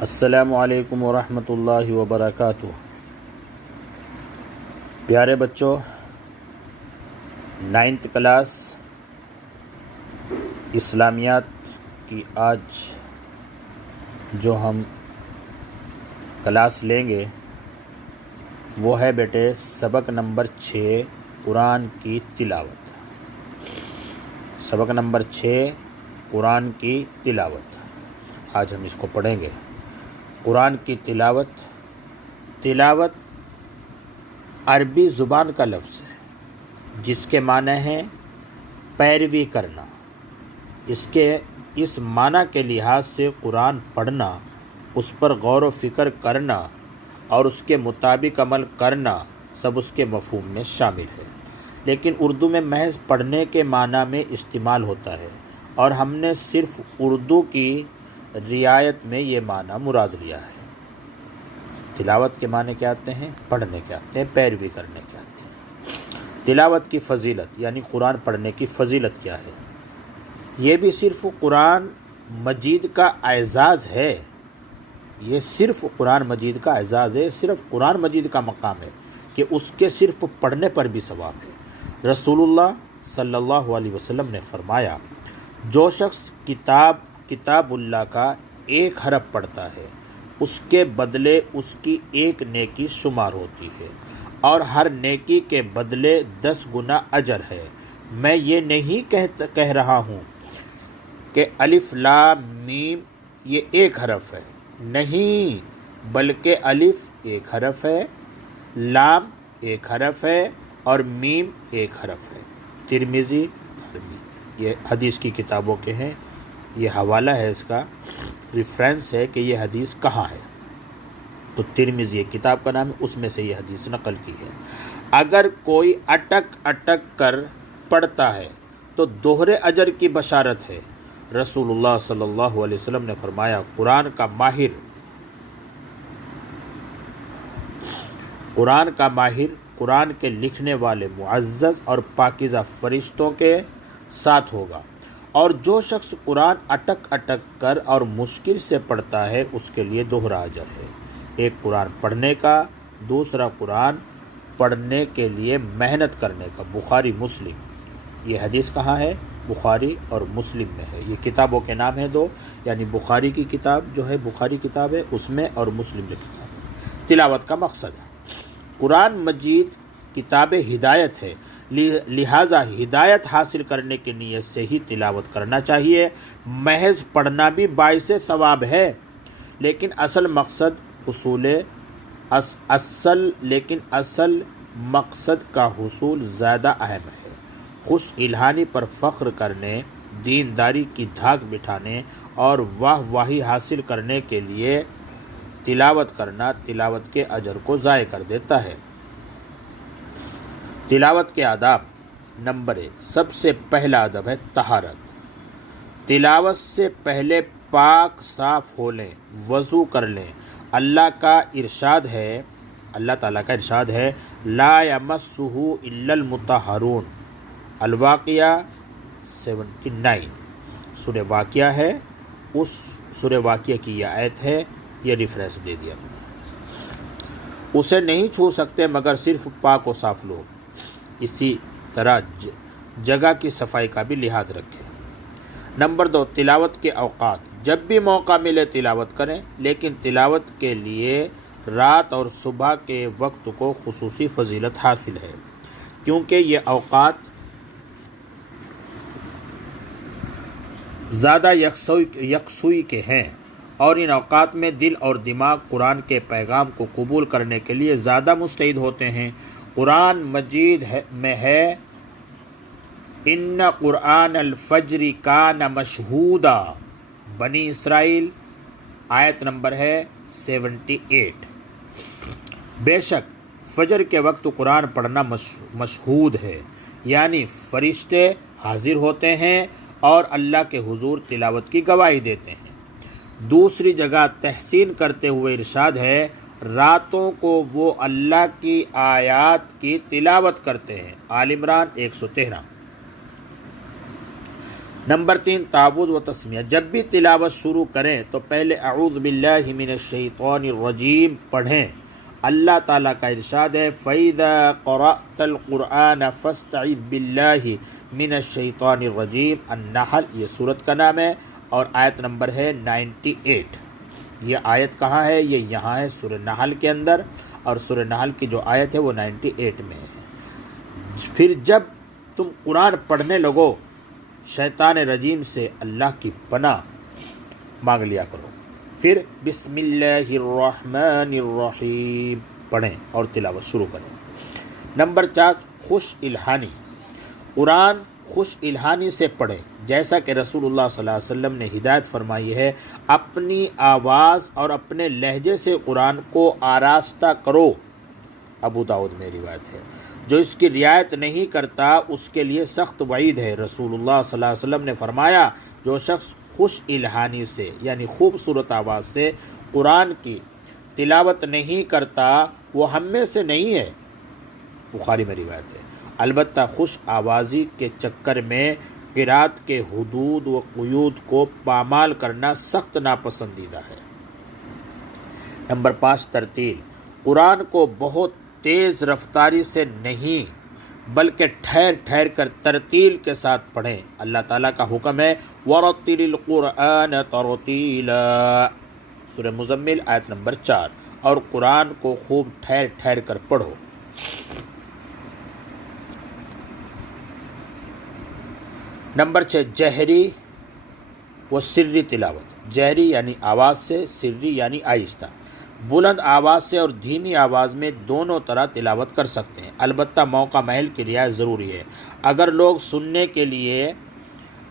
السلام علیکم ورحمۃ اللہ وبرکاتہ۔ پیارے بچوں، 9th کلاس اسلامیات کی آج جو ہم کلاس لیں گے وہ ہے بیٹے سبق نمبر 6 قرآن کی تلاوت۔ سبق نمبر 6 قرآن کی تلاوت، آج ہم اس کو پڑھیں گے۔ قرآن کی تلاوت عربی زبان کا لفظ ہے جس کے معنی ہے پیروی کرنا۔ اس معنی کے لحاظ سے قرآن پڑھنا، اس پر غور و فکر کرنا اور اس کے مطابق عمل کرنا سب اس کے مفہوم میں شامل ہے، لیکن اردو میں محض پڑھنے کے معنی میں استعمال ہوتا ہے اور ہم نے صرف اردو کی رعایت میں یہ معنی مراد لیا ہے۔ تلاوت کے معنی کیا آتے ہیں؟ پڑھنے کے آتے ہیں، پیروی کرنے کے آتے ہیں۔ تلاوت کی فضیلت یعنی قرآن پڑھنے کی فضیلت کیا ہے؟ یہ بھی صرف قرآن مجید کا اعزاز ہے، یہ صرف قرآن مجید کا اعزاز ہے، صرف قرآن مجید کا مقام ہے کہ اس کے صرف پڑھنے پر بھی ثواب ہے۔ رسول اللہ صلی اللہ علیہ وسلم نے فرمایا، جو شخص کتاب اللہ کا ایک حرف پڑھتا ہے اس کے بدلے اس کی ایک نیکی شمار ہوتی ہے اور ہر نیکی کے بدلے 10 گنا اجر ہے۔ میں یہ نہیں کہہ رہا ہوں کہ الف لام میم یہ ایک حرف ہے، نہیں، بلکہ الف ایک حرف ہے، لام ایک حرف ہے اور میم ایک حرف ہے۔ ترمذی یہ حدیث کی کتابوں کے ہیں، یہ حوالہ ہے، اس کا ریفرنس ہے کہ یہ حدیث کہاں ہے، تو ترمذی کتاب کا نام ہے، اس میں سے یہ حدیث نقل کی ہے۔ اگر کوئی اٹک کر پڑھتا ہے تو دوہرے اجر کی بشارت ہے۔ رسول اللہ صلی اللہ علیہ وسلم نے فرمایا، قرآن کا ماہر قرآن کے لکھنے والے معزز اور پاکیزہ فرشتوں کے ساتھ ہوگا، اور جو شخص قرآن اٹک کر اور مشکل سے پڑھتا ہے اس کے لیے دوہرا اجر ہے، ایک قرآن پڑھنے کا، دوسرا قرآن پڑھنے کے لیے محنت کرنے کا۔ بخاری مسلم، یہ حدیث کہاں ہے؟ بخاری اور مسلم میں ہے۔ یہ کتابوں کے نام ہیں دو، یعنی بخاری کی کتاب جو ہے، بخاری کتاب ہے اس میں، اور مسلم جو کتاب ہے۔ تلاوت کا مقصد ہے، قرآن مجید کتاب ہدایت ہے، لہٰذا ہدایت حاصل کرنے کی نیت سے ہی تلاوت کرنا چاہیے۔ محض پڑھنا بھی باعث ثواب ہے، لیکن اصل مقصد کا حصول زیادہ اہم ہے۔ خوش الہانی پر فخر کرنے، دینداری کی دھاک بٹھانے اور واہی حاصل کرنے کے لیے تلاوت کرنا تلاوت کے اجر کو ضائع کر دیتا ہے۔ تلاوت کے آداب۔ نمبر 1، سب سے پہلا ادب ہے طہارت۔ تلاوت سے پہلے پاک صاف ہو لیں، وضو کر لیں۔ اللہ تعالیٰ کا ارشاد ہے، لا یمسہ الا المطہرون، الواقعہ 79۔ سورہ واقعہ ہے، اس سورہ واقعہ کی یہ آیت ہے، یہ ریفرنس دے دیا ہم نے۔ اسے نہیں چھو سکتے مگر صرف پاک و صاف لوگ۔ اسی طرح جگہ کی صفائی کا بھی لحاظ رکھیں۔ نمبر 2، تلاوت کے اوقات۔ جب بھی موقع ملے تلاوت کریں، لیکن تلاوت کے لیے رات اور صبح کے وقت کو خصوصی فضیلت حاصل ہے، کیونکہ یہ اوقات زیادہ یکسوئی کے ہیں اور ان اوقات میں دل اور دماغ قرآن کے پیغام کو قبول کرنے کے لیے زیادہ مستعد ہوتے ہیں۔ قرآن مجید میں ہے، ان قرآن الفجر کان مشہودا، بنی اسرائیل، آیت نمبر ہے 78۔ بے شک فجر کے وقت قرآن پڑھنا مشہود ہے، یعنی فرشتے حاضر ہوتے ہیں اور اللہ کے حضور تلاوت کی گواہی دیتے ہیں۔ دوسری جگہ تحسین کرتے ہوئے ارشاد ہے، راتوں کو وہ اللہ کی آیات کی تلاوت کرتے ہیں، آل عمران 113۔ نمبر 3 تعوذ و تسمیہ، جب بھی تلاوت شروع کریں تو پہلے اعوذ باللہ من الشیطان الرجیم پڑھیں۔ اللہ تعالیٰ کا ارشاد ہے فَإِذَا قَرَأْتَ الْقُرْآنَ فَاسْتَعِذْ بِاللَّهِ مِنَ الشَّيْطَانِ الرَّجِيمِ۔ النحل یہ سورت کا نام ہے اور آیت نمبر ہے 98۔ یہ آیت کہاں ہے؟ یہ یہاں ہے سورہ نحل کے اندر، اور سورہ نحل کی جو آیت ہے وہ 98 میں ہے۔ پھر جب تم قرآن پڑھنے لگو شیطان رجیم سے اللہ کی پناہ مانگ لیا کرو، پھر بسم اللہ الرحمن الرحیم پڑھیں اور تلاوت شروع کریں۔ نمبر 4 خوش الہانی، قرآن خوش الہانی سے پڑھیں، جیسا کہ رسول اللہ صلی اللہ علیہ وسلم نے ہدایت فرمائی ہے، اپنی آواز اور اپنے لہجے سے قرآن کو آراستہ کرو۔ ابو داؤد میں روایت ہے، جو اس کی رعایت نہیں کرتا اس کے لیے سخت وعید ہے۔ رسول اللہ صلی اللہ علیہ وسلم نے فرمایا، جو شخص خوش الہانی سے یعنی خوبصورت آواز سے قرآن کی تلاوت نہیں کرتا وہ ہم میں سے نہیں ہے۔ بخاری میں روایت ہے۔ البتہ خوش آوازی کے چکر میں قرات کے حدود و قیود کو پامال کرنا سخت ناپسندیدہ ہے۔ نمبر 5 ترتیل، قرآن کو بہت تیز رفتاری سے نہیں بلکہ ٹھہر ٹھہر کر ترتیل کے ساتھ پڑھیں۔ اللہ تعالیٰ کا حکم ہے وَرَتِّلِ الْقُرْآنَ تَرْتِيلًا، سورہ مزمل آیت نمبر 4، اور قرآن کو خوب ٹھہر ٹھہر کر پڑھو۔ نمبر 6 جہری و سری تلاوت، جہری یعنی آواز سے، سری یعنی آہستہ۔ بلند آواز سے اور دھیمی آواز میں دونوں طرح تلاوت کر سکتے ہیں، البتہ موقع محل کی رعایت ضروری ہے۔ اگر لوگ سننے کے لیے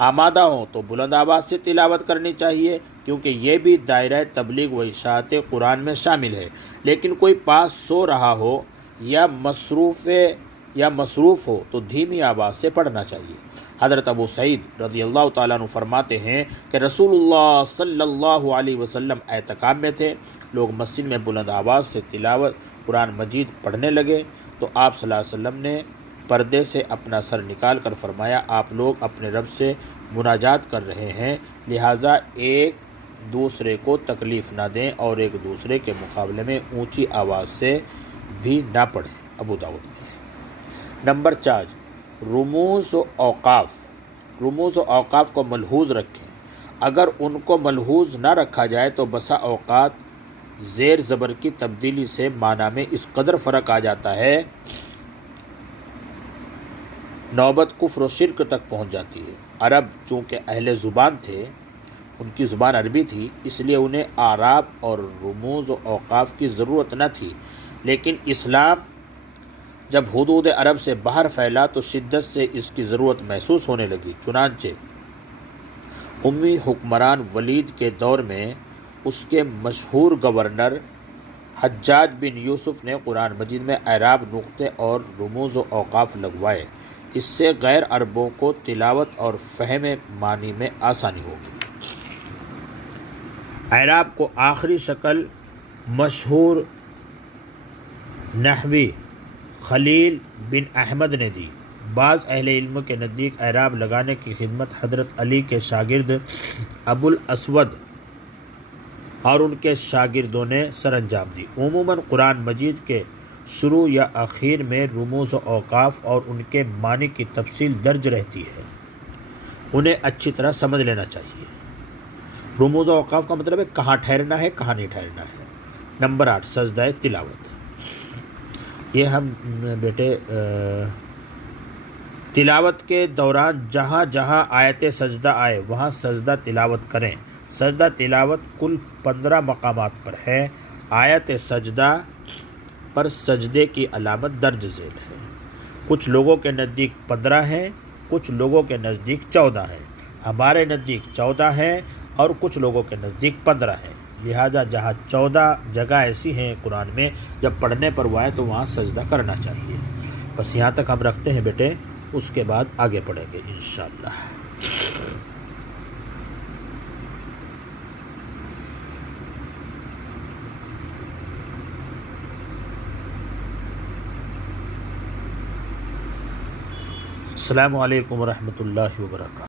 آمادہ ہوں تو بلند آواز سے تلاوت کرنی چاہیے، کیونکہ یہ بھی دائرہ تبلیغ و اشاعت قرآن میں شامل ہے۔ لیکن کوئی پاس سو رہا ہو یا مصروف ہو تو دھیمی آواز سے پڑھنا چاہیے۔ حضرت ابو سعید رضی اللہ تعالیٰ عنہ فرماتے ہیں کہ رسول اللہ صلی اللہ علیہ وسلم اعتکاف میں تھے، لوگ مسجد میں بلند آواز سے تلاوت قرآن مجید پڑھنے لگے تو آپ صلی اللہ علیہ وسلم نے پردے سے اپنا سر نکال کر فرمایا، آپ لوگ اپنے رب سے مناجات کر رہے ہیں، لہٰذا ایک دوسرے کو تکلیف نہ دیں اور ایک دوسرے کے مقابلے میں اونچی آواز سے بھی نہ پڑھیں۔ ابو داؤد میں۔ نمبر 4 رموز و اوقاف، رموز و اوقاف کو ملحوظ رکھیں۔ اگر ان کو ملحوظ نہ رکھا جائے تو بسا اوقات زیر زبر کی تبدیلی سے معنی میں اس قدر فرق آ جاتا ہے، نوبت کفر و شرک تک پہنچ جاتی ہے۔ عرب چونکہ اہل زبان تھے، ان کی زبان عربی تھی، اس لیے انہیں اعراب اور رموز و اوقاف کی ضرورت نہ تھی، لیکن اسلام جب حدود عرب سے باہر پھیلا تو شدت سے اس کی ضرورت محسوس ہونے لگی۔ چنانچہ امی حکمران ولید کے دور میں اس کے مشہور گورنر حجاج بن یوسف نے قرآن مجید میں اعراب، نقطے اور رموز و اوقاف لگوائے۔ اس سے غیر عربوں کو تلاوت اور فہم معنی میں آسانی ہوگی۔ اعراب کو آخری شکل مشہور نحوی خلیل بن احمد نے دی۔ بعض اہل علم کے نزدیک اعراب لگانے کی خدمت حضرت علی کے شاگرد ابو الاسود اور ان کے شاگردوں نے سر انجام دی۔ عموماً قرآن مجید کے شروع یا اخیر میں رموز و اوقاف اور ان کے معنی کی تفصیل درج رہتی ہے، انہیں اچھی طرح سمجھ لینا چاہیے۔ رموز و اوقاف کا مطلب ہے کہاں ٹھہرنا ہے، کہاں نہیں ٹھہرنا ہے۔ نمبر 8 سجدہ تلاوت، یہ ہم بیٹے تلاوت کے دوران جہاں جہاں آیت سجدہ آئے وہاں سجدہ تلاوت کریں۔ سجدہ تلاوت کل 15 مقامات پر ہے۔ آیت سجدہ پر سجدے کی علامت درج ذیل ہے۔ کچھ لوگوں کے نزدیک 15 ہیں، کچھ لوگوں کے نزدیک 14 ہیں، ہمارے نزدیک 14 ہیں اور کچھ لوگوں کے نزدیک 15 ہیں۔ لہٰذا جہاں 14 جگہ ایسی ہیں قرآن میں جب پڑھنے پر وہ آئے تو وہاں سجدہ کرنا چاہیے۔ بس یہاں تک ہم رکھتے ہیں بیٹے، اس کے بعد آگے پڑھیں گے انشاءاللہ۔ السلام علیکم ورحمۃ اللہ وبرکاتہ۔